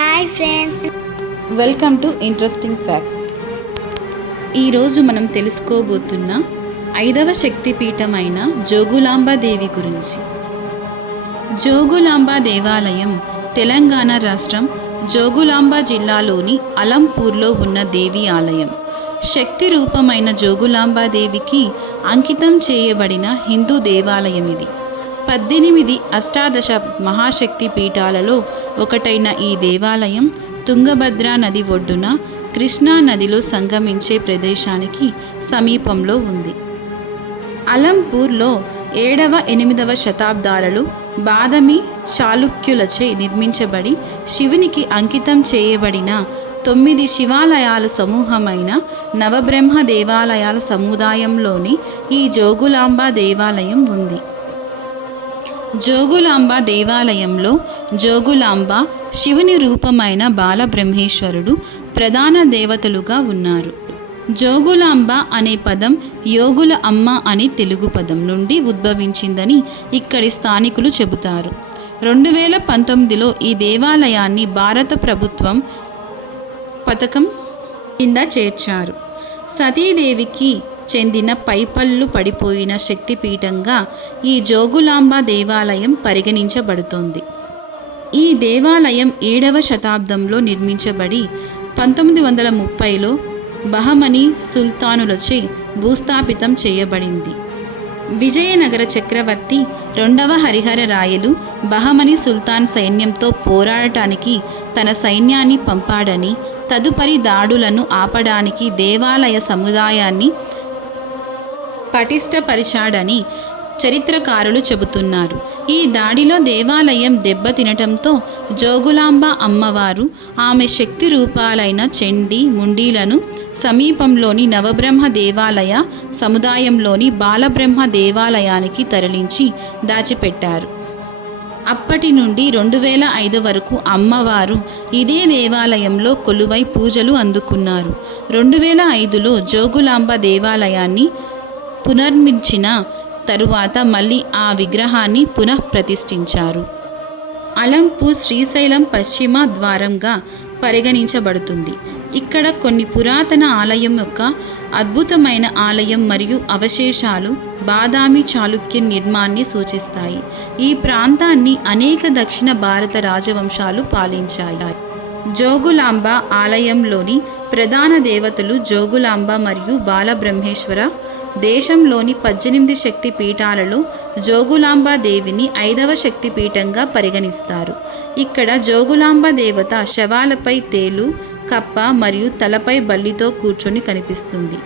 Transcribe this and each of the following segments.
Hi friends, welcome to interesting facts. ఈరోజు మనం తెలుసుకోబోతున్న 5వ శక్తిపీఠమైన జోగులాంబ దేవి గురించి. జోగులాంబ దేవాలయం తెలంగాణ రాష్ట్రం జోగులాంబ జిల్లాలోని అలంపూర్లో ఉన్న దేవి ఆలయం. శక్తి రూపమైన జోగులాంబ దేవికి అంకితం చేయబడిన హిందూ దేవాలయం ఇది. 18 అష్టాదశ మహాశక్తి పీఠాలలో ఒకటైన ఈ దేవాలయం తుంగభద్రా నది ఒడ్డున కృష్ణా నదిలో సంగమించే ప్రదేశానికి సమీపంలో ఉంది. అలంపూర్లో 7వ 8వ శతాబ్దాలలో బాదమి చాళుక్యులచే నిర్మించబడి శివునికి అంకితం చేయబడిన 9 శివాలయాల సమూహమైన నవబ్రహ్మ దేవాలయాల సముదాయంలోని ఈ జోగులాంబ దేవాలయం ఉంది. జోగులాంబ దేవాలయంలో జోగులాంబ, శివుని రూపమైన బాలబ్రహ్మేశ్వరుడు ప్రధాన దేవతలుగా ఉన్నారు. జోగులాంబ అనే పదం యోగుల అమ్మ అని తెలుగు పదం నుండి ఉద్భవించిందని ఇక్కడి స్థానికులు చెబుతారు. 2019లో ఈ దేవాలయాన్ని భారత ప్రభుత్వం పథకం కింద చేర్చారు. సతీదేవికి చెందిన పైపళ్ళు పడిపోయిన శక్తిపీఠంగా ఈ జోగులాంబ దేవాలయం పరిగణించబడుతోంది. ఈ దేవాలయం 7వ శతాబ్దంలో నిర్మించబడి 1930లో బహమనీ సుల్తానులచే భూస్థాపితం చేయబడింది. విజయనగర చక్రవర్తి 2వ హరిహర రాయలు బహమనీ సుల్తాన్ సైన్యంతో పోరాడటానికి తన సైన్యాన్ని పంపాడని, తదుపరి దాడులను ఆపడానికి దేవాలయ సముదాయాన్ని పటిష్టపరిచాడని చరిత్రకారులు చెబుతున్నారు. ఈ దాడిలో దేవాలయం దెబ్బతినటంతో జోగులాంబ అమ్మవారు ఆమె శక్తి రూపాలైన చండీ, ముండీలను సమీపంలోని నవబ్రహ్మ దేవాలయ సముదాయంలోని బాలబ్రహ్మ దేవాలయానికి తరలించి దాచిపెట్టారు. అప్పటి నుండి 2005 వరకు అమ్మవారు ఇదే దేవాలయంలో కొలువై పూజలు అందుకున్నారు. 2005లో జోగులాంబ దేవాలయాన్ని పునర్మించిన తరువాత మళ్ళీ ఆ విగ్రహాన్ని పునఃప్రతిష్ఠించారు. అలంపూర్ శ్రీశైలం పశ్చిమ ద్వారంగా పరిగణించబడుతుంది. ఇక్కడ కొన్ని పురాతన ఆలయం యొక్క అద్భుతమైన ఆలయం మరియు అవశేషాలు బాదామి చాళుక్య నిర్మాణాన్ని సూచిస్తాయి. ఈ ప్రాంతాన్ని అనేక దక్షిణ భారత రాజవంశాలు పాలించాయి. జోగులాంబ ఆలయంలోని ప్రధాన దేవతలు జోగులాంబ మరియు బాలబ్రహ్మేశ్వర. దేశంలోని 18 శక్తి పీఠాలలో జోగులాంబ దేవిని 5వ శక్తిపీఠంగా పరిగణిస్తారు. ఇక్కడ జోగులాంబ దేవత శవాలపై తేలు, కప్ప మరియు తలపై బల్లితో కూర్చొని కనిపిస్తుంది.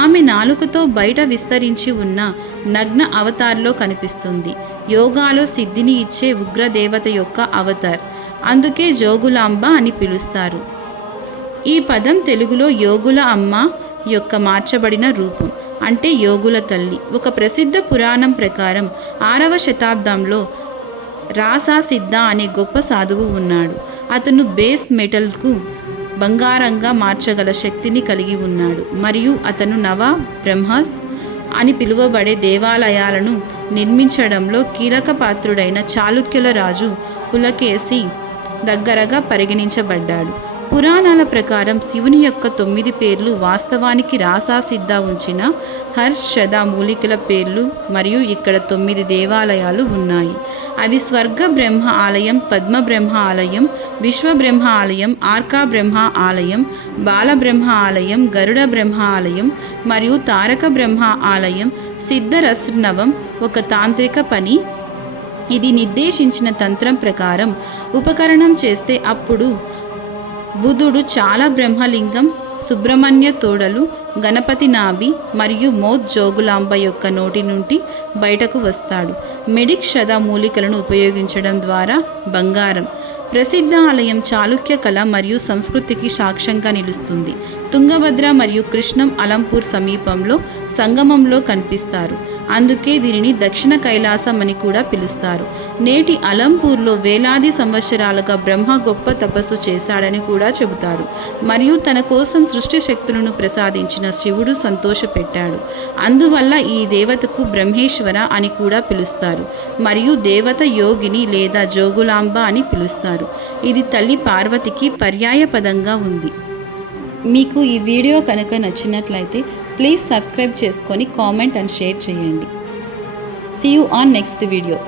ఆమె నాలుకతో బయట విస్తరించి ఉన్న నగ్న అవతార్లో కనిపిస్తుంది. యోగాలో సిద్ధిని ఇచ్చే ఉగ్రదేవత యొక్క అవతార్, అందుకే జోగులాంబ అని పిలుస్తారు. ఈ పదం తెలుగులో యోగుల అమ్మ యొక్క మార్చబడిన రూపం, అంటే యోగుల తల్లి. ఒక ప్రసిద్ధ పురాణం ప్రకారం 6వ శతాబ్దంలో రాసా సిద్ధ అనే గొప్ప సాధువు ఉన్నాడు. అతను బేస్ మెటల్కు బంగారంగా మార్చగల శక్తిని కలిగి ఉన్నాడు మరియు అతను నవ బ్రహ్మస్ అని పిలువబడే దేవాలయాలను నిర్మించడంలో కీలక పాత్రుడైన చాళుక్యుల రాజు పులకేశి దగ్గరగా పరిగణించబడ్డాడు. పురాణాల ప్రకారం శివుని యొక్క 9 పేర్లు వాస్తవానికి రాసా సిద్ధ ఉంచిన హర్షద మూలికల పేర్లు మరియు ఇక్కడ 9 దేవాలయాలు ఉన్నాయి. అవి స్వర్గ బ్రహ్మ ఆలయం, పద్మబ్రహ్మ ఆలయం, విశ్వబ్రహ్మ ఆలయం, ఆర్కా బ్రహ్మ ఆలయం, బాలబ్రహ్మ ఆలయం, గరుడ బ్రహ్మ ఆలయం మరియు తారక బ్రహ్మ ఆలయం. సిద్ధరస్నవం ఒక తాంత్రిక పని. ఇది నిర్దేశించిన తంత్రం ప్రకారం ఉపకరణం చేస్తే అప్పుడు బుధుడు చాలా బ్రహ్మలింగం, సుబ్రహ్మణ్య తోడలు, గణపతి నాభి మరియు మోత్ జోగులాంబ యొక్క నోటి నుండి బయటకు వస్తాడు. మెడిక్ షద మూలికలను ఉపయోగించడం ద్వారా బంగారం. ప్రసిద్ధ ఆలయం చాళుక్య కళ మరియు సంస్కృతికి సాక్ష్యంగా నిలుస్తుంది. తుంగభద్ర మరియు కృష్ణం అలంపూర్ సమీపంలో సంగమంలో కనిపిస్తారు. అందుకే దీనిని దక్షిణ కైలాసం అని కూడా పిలుస్తారు. నేటి అలంపూర్లో వేలాది సంవత్సరాలుగా బ్రహ్మ గొప్ప తపస్సు చేశాడని కూడా చెబుతారు. మరియు తన కోసం సృష్టి శక్తులను ప్రసాదించిన శివుడు సంతోషపెట్టాడు. అందువల్ల ఈ దేవతకు బ్రహ్మేశ్వర అని కూడా పిలుస్తారు. మరియు దేవత యోగిని లేదా జోగులాంబ అని పిలుస్తారు. ఇది తల్లి పార్వతికి పర్యాయ పదంగా ఉంది. మీకు ఈ వీడియో కనుక నచ్చినట్లయితే ప్లీజ్ సబ్స్క్రైబ్ చేసుకొని కామెంట్ అండ్ షేర్ చేయండి. See you on next video.